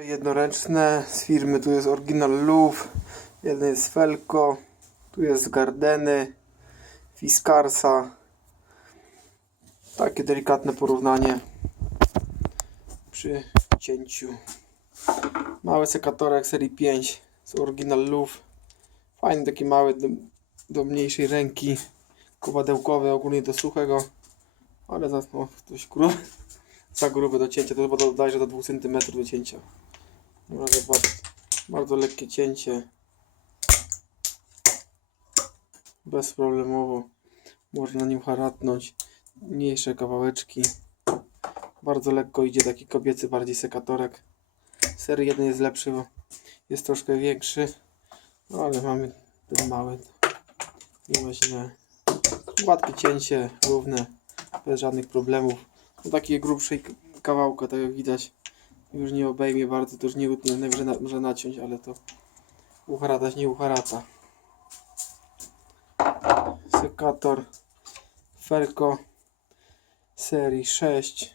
Jednoręczne z firmy, tu jest Original Luf, jeden jest Felco, tu jest Gardeny, Fiskarsa. Takie delikatne porównanie przy cięciu. Mały sekatorek serii 5 z Original Luf. Fajny, taki mały do, do mniejszej ręki, kowadełkowy ogólnie do suchego, ale za no, dość gruby, za gruby do cięcia, to chyba dodajże do 2 cm do cięcia. Bardzo, bardzo, bardzo lekkie cięcie. Bezproblemowo. Można na nim haratnąć. Mniejsze kawałeczki. Bardzo lekko idzie taki kobiecy bardziej sekatorek. Serii jeden jest lepszy, bo jest troszkę większy. No, ale mamy ten mały. Nie ma. Gładkie cięcie, równe. Bez żadnych problemów. No takiej grubszej k- kawałka, tak jak widać. Już nie obejmie bardzo, to już nie utnę, najwyżej na, może naciąć, ale to uharatać nie uharata. Sekator Felco serii 6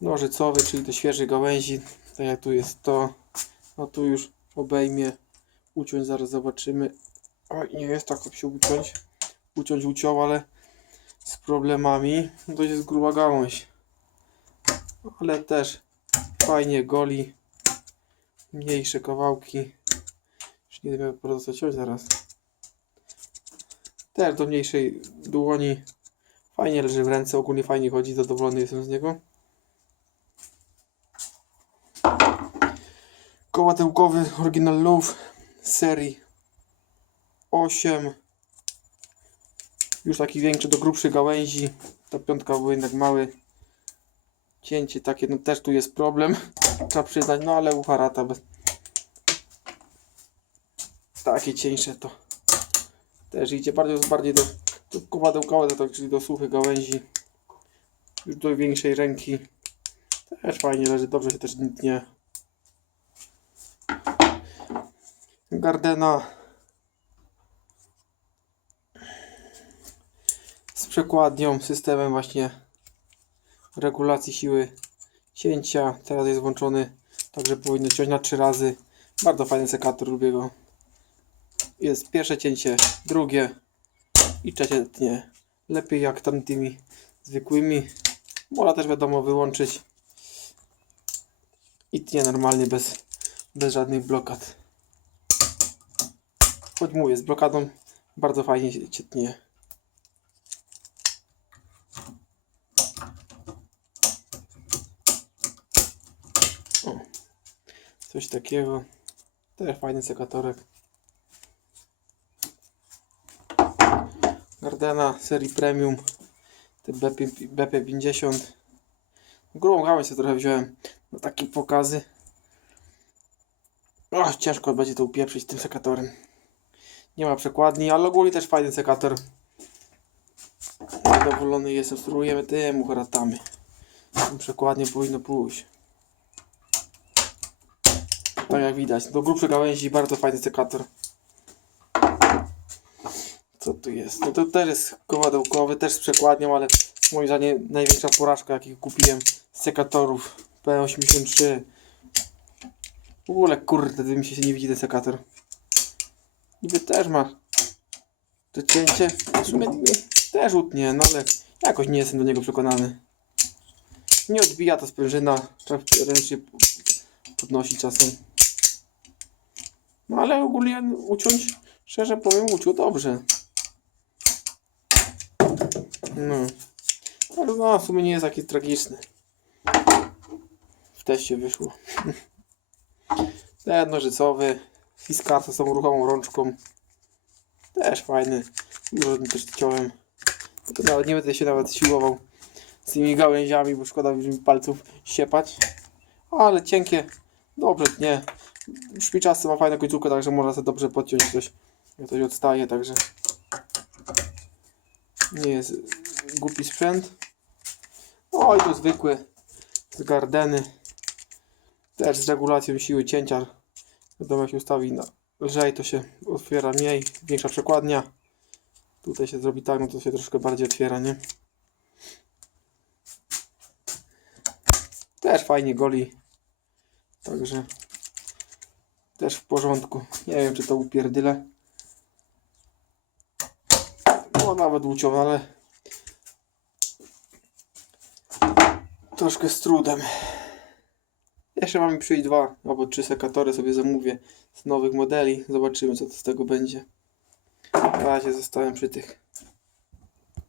nożycowy, czyli do świeżej gałęzi, tak jak tu jest to, no tu już obejmie, uciąć zaraz zobaczymy, oj nie jest tak jak się uciąć, uciąć uciął, ale z problemami. To jest gruba gałąź. Ale też fajnie goli. Mniejsze kawałki. Już nie wiem jak co ciąć zaraz. Też do mniejszej dłoni. Fajnie leży w ręce, ogólnie fajnie chodzi, zadowolony jestem z niego. Kołatełkowy Original Love serii 8 już taki większy do grubszych gałęzi. Ta piątka była jednak małe cięcie takie, no też tu jest problem. Trzeba przyznać, no ale u harata bez... Takie cieńsze to też idzie bardziej, bardziej do, kowadełkowe, to tak, czyli do suchych gałęzi. Już do większej ręki. Też fajnie leży, dobrze się też tnie. Gardena przekładnią, systemem właśnie regulacji siły cięcia. Teraz jest włączony, także powinno ciąć na trzy razy. Bardzo fajny sekator, lubię go. Jest pierwsze cięcie, drugie i trzecie tnie. Lepiej jak tamtymi zwykłymi. Można też wiadomo wyłączyć i tnie normalnie bez, bez żadnych blokad. Choć mówię, z blokadą bardzo fajnie się tnie. O, coś takiego. Też fajny sekatorek. Gardena serii premium. Te BP, BP50. Grubą gałąź sobie trochę wziąłem na takie pokazy. O, ciężko będzie to upieprzyć tym sekatorem. Nie ma przekładni, ale ogólnie też fajny sekator. Zadowolony jestem. Spróbujemy tym uharatamy. Tym przekładnie powinno pójść. Tak jak widać, do grubszych gałęzi bardzo fajny sekator. Co tu jest? No to też jest kowadełkowy, też z przekładnią, ale moim zdaniem największa porażka jakiej kupiłem z sekatorów P83. W ogóle kurde, mi się nie widzi ten sekator. Niby też ma to cięcie. W sumie też utnie, no ale jakoś nie jestem do niego przekonany. Nie odbija to sprężyna, trzeba ręcznie podnosić czasem. No ale ogólnie uciąć, szczerze powiem, uciął dobrze. No. Ale no, w sumie nie jest taki tragiczny. W teście wyszło. Ten nożycowy. Fiskarsa z tą ruchomą rączką. Też fajny. Dużo też ciąłem. Tylko nawet nie będę się nawet siłował z tymi gałęziami, bo szkoda mi palców siepać. Ale cienkie. Dobrze, nie. Szpiczasty ma fajną końcówkę, także można sobie dobrze podciąć coś. Coś odstaje, także nie jest głupi sprzęt. Oj, to zwykły z Gardeny. Też z regulacją siły cięcia. Wiadomo, jak się ustawi na lżej, to się otwiera mniej, większa przekładnia. Tutaj się zrobi tak, no to się troszkę bardziej otwiera, nie? Też fajnie goli. Także też w porządku. Nie wiem, czy to upierdyle. No, nawet uciął, ale troszkę z trudem. Jeszcze mam mi przyjść dwa albo trzy sekatory sobie zamówię z nowych modeli. Zobaczymy, co to z tego będzie. Na razie zostałem przy tych